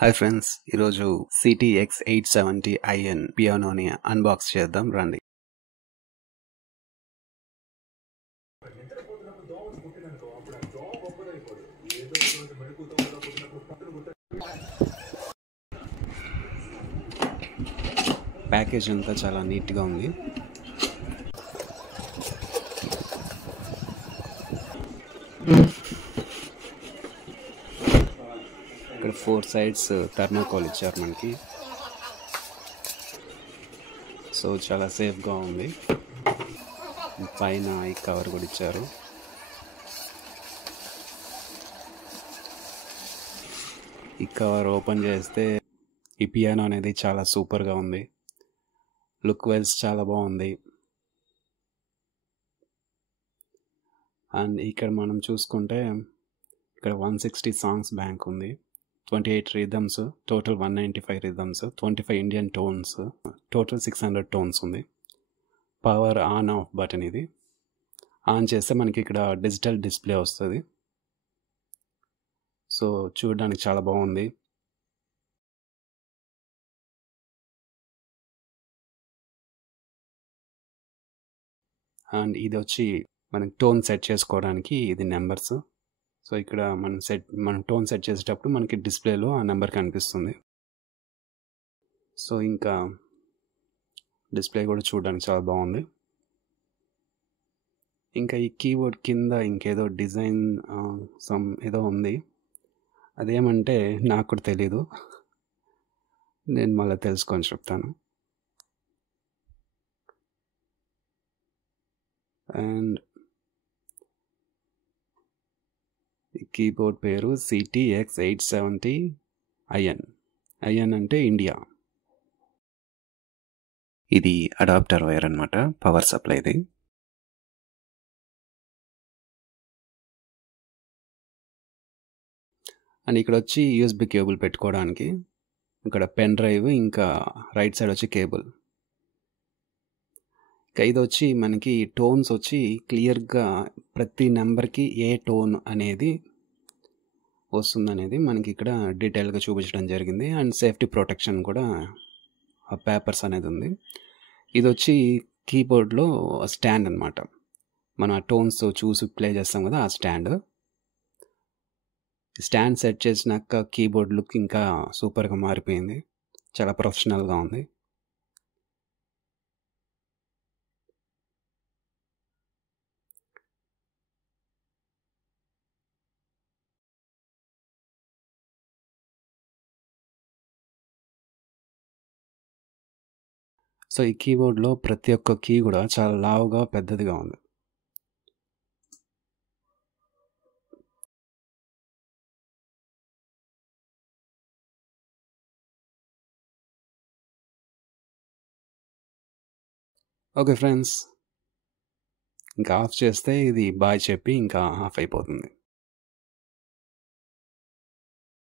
Hi friends, ఈరోజు సిటీఎక్స్ 870IN పియానోని unbox చేద్దాం రండి. ప్యాకేజ్ అంతా చాలా నీట్గా ఉంది. ఇక్కడ 4 సైడ్స్ థర్మోకోల్ ఇచ్చారు మనకి. సో చాలా సేఫ్గా ఉంది. పైన ఈ కవర్ కూడా ఇచ్చారు. ఈ కవర్ ఓపెన్ చేస్తే ఈ పియానో అనేది చాలా సూపర్గా ఉంది. లుక్ వైజ్ చాలా బాగుంది. అండ్ ఇక్కడ మనం చూసుకుంటే ఇక్కడ 160 సాంగ్స్ బ్యాంక్ ఉంది, 28 rhythms, total 195 rhythms, 25 Indian tones, total 600 tones ఉంది. పవర్ ఆన్ ఆఫ్ బటన్ ఇది. ఆన్ చేస్తే మనకి ఇక్కడ డిజిటల్ డిస్ప్లే వస్తుంది. సో చూడడానికి చాలా బాగుంది. అండ్ ఇది వచ్చి మనం టోన్ సెట్ చేసుకోవడానికి ఇది నెంబర్స్. సో ఇక్కడ మనం టోన్ సెట్ చేసేటప్పుడు మనకి డిస్ప్లేలో ఆ నెంబర్ కనిపిస్తుంది. సో ఇంకా డిస్ప్లే కూడా చూడడానికి చాలా బాగుంది. ఇంకా ఈ కీబోర్డ్ కింద ఇంకేదో డిజైన్ ఏదో ఉంది. అదేమంటే నాకు కూడా తెలీదు, నేను మళ్ళీ తెలుసుకొని చెప్తాను. అండ్ ఈ కీబోర్డ్ పేరు సిటీఎక్స్ 870IN. IN అంటే ఇండియా. ఇది అడాప్టర్ వైర్ అనమాట, పవర్ సప్లైది. అండ్ ఇక్కడ వచ్చి యూఎస్బి కేబుల్ పెట్టుకోవడానికి, ఇక్కడ పెన్ డ్రైవ్, ఇంకా రైట్ సైడ్ వచ్చి కేబుల్. ఇది వచ్చి మనకి టోన్స్ వచ్చి క్లియర్గా ప్రతి నెంబర్కి ఏ టోన్ అనేది వస్తుందనేది మనకి ఇక్కడ డీటెయిల్గా చూపించడం జరిగింది. అండ్ సేఫ్టీ ప్రొటెక్షన్ కూడా ఆ పేపర్స్ అనేది ఉంది. ఇది వచ్చి కీబోర్డ్లో స్టాండ్ అనమాట. మనం ఆ టోన్స్ చూసి ప్లే చేస్తాం కదా, ఆ స్టాండ్ సెట్ చేసినాక కీబోర్డ్ లుక్ ఇంకా సూపర్గా మారిపోయింది. చాలా ప్రొఫెషనల్గా ఉంది. సో ఈ కీబోర్డ్లో ప్రతి ఒక్క కీ కూడా చాలా లావుగా పెద్దదిగా ఉంది. ఓకే ఫ్రెండ్స్, ఇంకా ఆఫ్ చేస్తే ఇది బాయ్ చెప్పి ఇంకా ఆఫ్ అయిపోతుంది.